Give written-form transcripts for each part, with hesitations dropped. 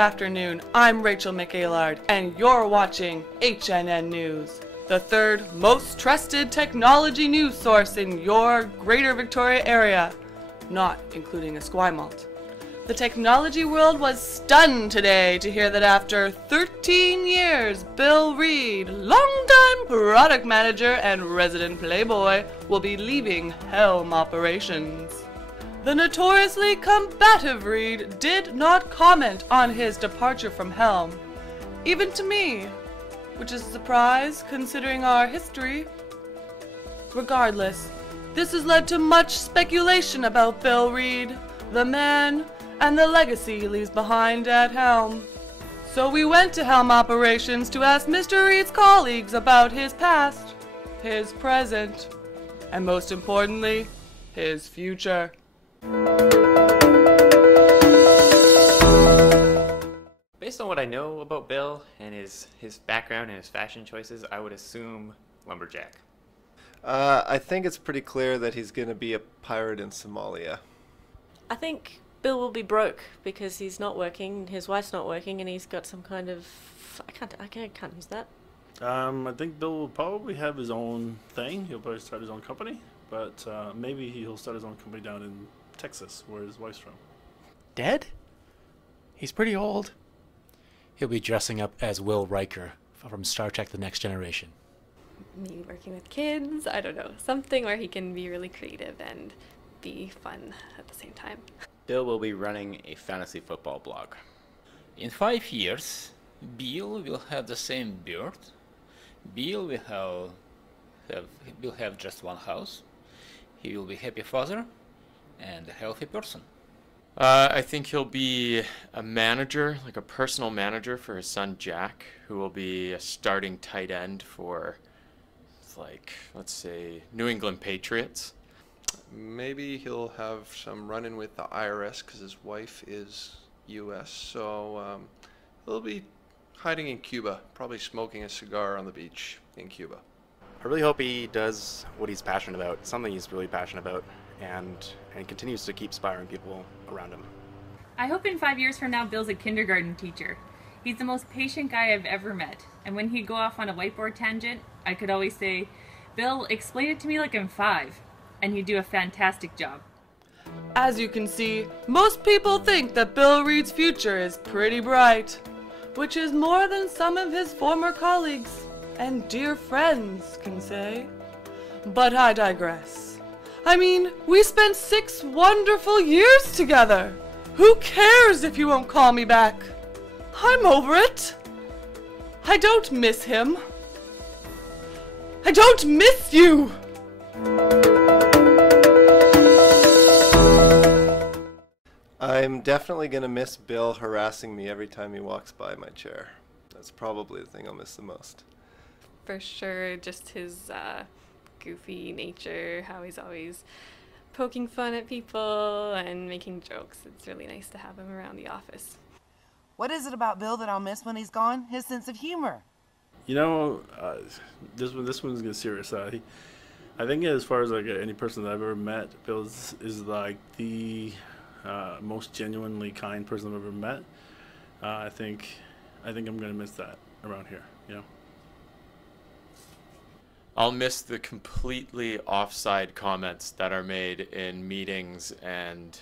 afternoon. I'm Rachel Aylard, and you're watching HNN News, the third most trusted technology news source in your Greater Victoria area, not including Esquimalt. The technology world was stunned today to hear that after 13 years, Bill Reid, longtime product manager and resident playboy, will be leaving Helm Operations. The notoriously combative Reid did not comment on his departure from Helm, even to me, which is a surprise considering our history. Regardless, this has led to much speculation about Bill Reid, the man, and the legacy he leaves behind at Helm. So we went to Helm Operations to ask Mr. Reid's colleagues about his past, his present, and most importantly, his future. Based on what I know about Bill and his background and his fashion choices, I would assume lumberjack. I think it's pretty clear that he's going to be a pirate in Somalia. I think Bill will be broke because he's not working, his wife's not working, and he's got some kind of... I can't use that. I think Bill will probably have his own thing. He'll probably start his own company, but maybe he'll start his own company down in Texas, where his wife's from. Dead? He's pretty old. He'll be dressing up as Will Riker from Star Trek The Next Generation. Maybe working with kids, I don't know. Something where he can be really creative and be fun at the same time. Bill will be running a fantasy football blog. In 5 years, Bill will have the same beard. Bill will have just one house. He will be a happy father and a healthy person. I think he'll be a manager, like a personal manager for his son Jack, who will be a starting tight end for, like, let's say, New England Patriots. Maybe he'll have some run-in with the IRS because his wife is U.S., so he'll be hiding in Cuba, probably smoking a cigar on the beach in Cuba. I really hope he does what he's passionate about, something he's really passionate about, and continues to keep inspiring people around him. I hope in 5 years from now Bill's a kindergarten teacher. He's the most patient guy I've ever met, and when he'd go off on a whiteboard tangent, I could always say, "Bill, explain it to me like I'm 5. And he'd do a fantastic job. As you can see, most people think that Bill Reid's future is pretty bright, which is more than some of his former colleagues and dear friends can say. But I digress. I mean, we spent 6 wonderful years together. Who cares if you won't call me back? I'm over it. I don't miss him. I don't miss you. I'm definitely going to miss Bill harassing me every time he walks by my chair. That's probably the thing I'll miss the most. For sure, just his goofy nature, how he's always poking fun at people and making jokes. It's really nice to have him around the office. What is it about Bill that I'll miss when he's gone? His sense of humor. You know, this one's getting serious. I think as far as like any person that I've ever met, Bill is like the most genuinely kind person I've ever met. I think I'm gonna miss that around here. You know. I'll miss the completely offside comments that are made in meetings and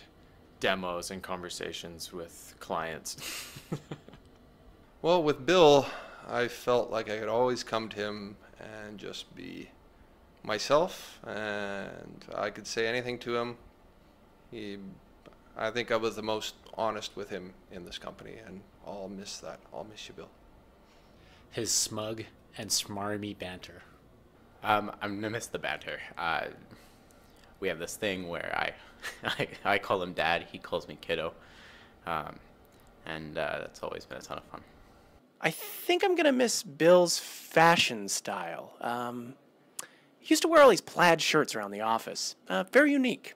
demos and conversations with clients. Well, with Bill, I felt like I could always come to him and just be myself, and I could say anything to him. I think I was the most honest with him in this company, and I'll miss that. I'll miss you, Bill. His smug and smarmy banter. I'm gonna miss the banter. We have this thing where I call him Dad, he calls me Kiddo, and that's always been a ton of fun. I think I'm gonna miss Bill's fashion style. He used to wear all these plaid shirts around the office. Very unique.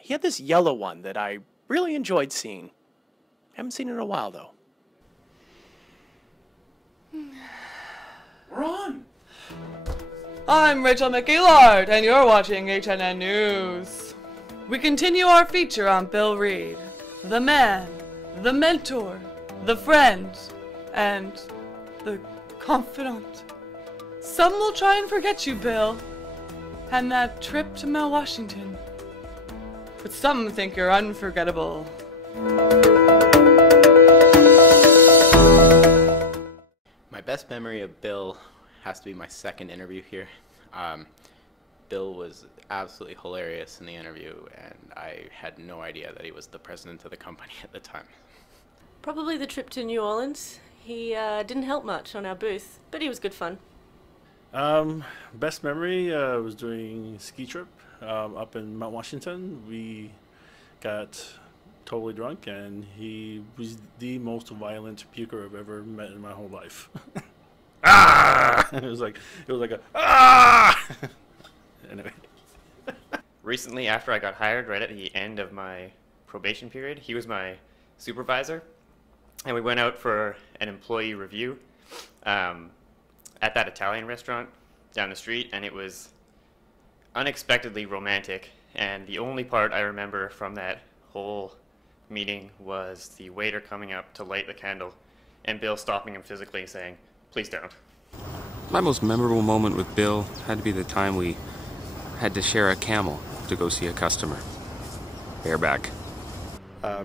He had this yellow one that I really enjoyed seeing. Haven't seen it in a while, though. We're on! I'm Rachel Aylard, and you're watching HNN News. We continue our feature on Bill Reid, the man, the mentor, the friend, and the confidant. Some will try and forget you, Bill, and that trip to Mount Washington. But some think you're unforgettable. My best memory of Bill has to be my second interview here. Bill was absolutely hilarious in the interview, and I had no idea that he was the president of the company at the time. Probably the trip to New Orleans. He didn't help much on our booth, but he was good fun. Best memory was doing a ski trip up in Mount Washington. We got totally drunk, and he was the most violent puker I've ever met in my whole life. Ah! It was like a ah! Anyway. Recently, after I got hired, right at the end of my probation period, he was my supervisor, and we went out for an employee review at that Italian restaurant down the street, and it was unexpectedly romantic. And the only part I remember from that whole meeting was the waiter coming up to light the candle and Bill stopping him physically saying, "Please don't." My most memorable moment with Bill had to be the time we had to share a camel to go see a customer. Bareback.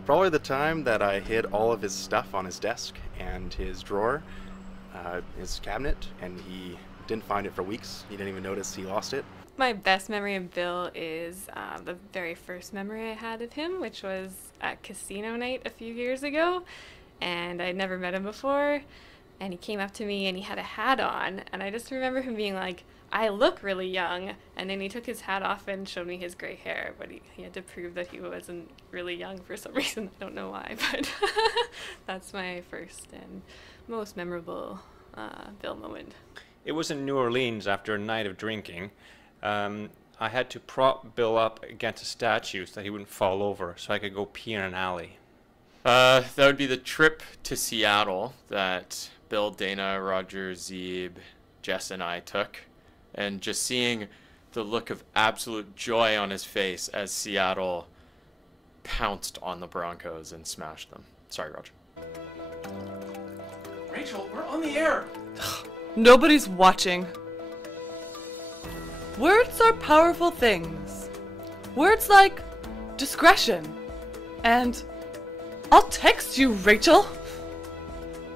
Probably the time that I hid all of his stuff on his desk and his drawer, his cabinet, and he didn't find it for weeks. He didn't even notice he lost it. My best memory of Bill is the very first memory I had of him, which was at casino night a few years ago, and I'd never met him before, and he came up to me and he had a hat on, and I just remember him being like, "I look really young," and then he took his hat off and showed me his gray hair, but he had to prove that he wasn't really young for some reason. I don't know why, but that's my first and most memorable Bill moment. It was in New Orleans after a night of drinking. I had to prop Bill up against a statue so that he wouldn't fall over, so I could go pee in an alley. That would be the trip to Seattle that Bill, Dana, Roger, Zeeb, Jess, and I took. And just seeing the look of absolute joy on his face as Seattle pounced on the Broncos and smashed them. Sorry, Roger. Rachel, we're on the air. Nobody's watching. Words are powerful things. Words like discretion and "I'll text you, Rachel."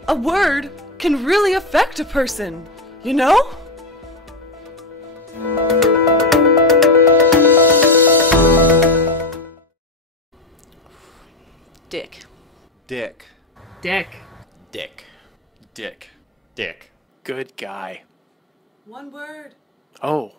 A word can really affect a person, you know? Dick. Dick. Dick. Dick. Dick. Dick. Good guy. One word. Oh.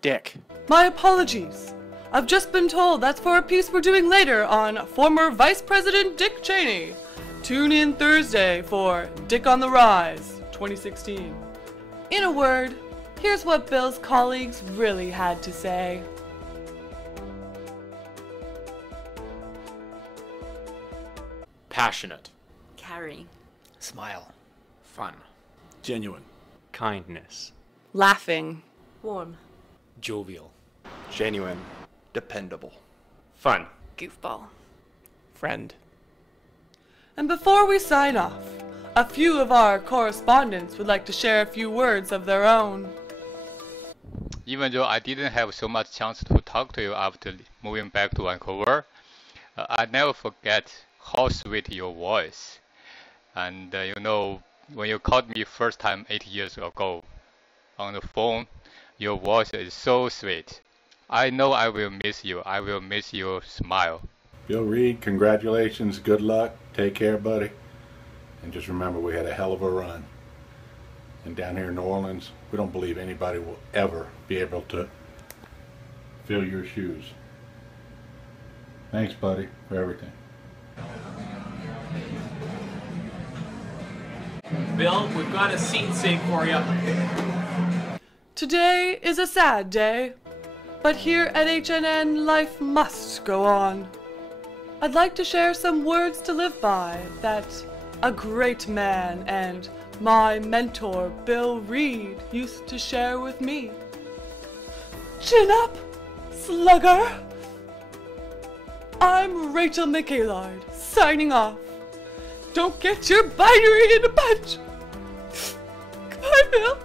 Dick. My apologies. I've just been told that's for a piece we're doing later on former Vice President Dick Cheney. Tune in Thursday for Dick on the Rise, 2016. In a word, here's what Bill's colleagues really had to say. Passionate. Caring. Smile. Fun. Genuine. Kindness. Laughing. Warm. Jovial. Genuine. Dependable. Fun. Goofball. Friend. And before we sign off, a few of our correspondents would like to share a few words of their own. Even though I didn't have so much chance to talk to you after moving back to Vancouver, I never forget how sweet your voice. And you know, when you called me first time 8 years ago on the phone, your voice is so sweet. I know I will miss you. I will miss your smile. Bill Reid, congratulations, good luck, take care, buddy. And just remember, we had a hell of a run. And down here in New Orleans, we don't believe anybody will ever be able to fill your shoes. Thanks, buddy, for everything. Bill, we've got a seat saved for you. Today is a sad day, but here at HNN, life must go on. I'd like to share some words to live by that a great man and my mentor, Bill Reid, used to share with me. Chin up, slugger! I'm Rachel Aylard, signing off. Don't get your binary in a bunch. Goodbye, Bill.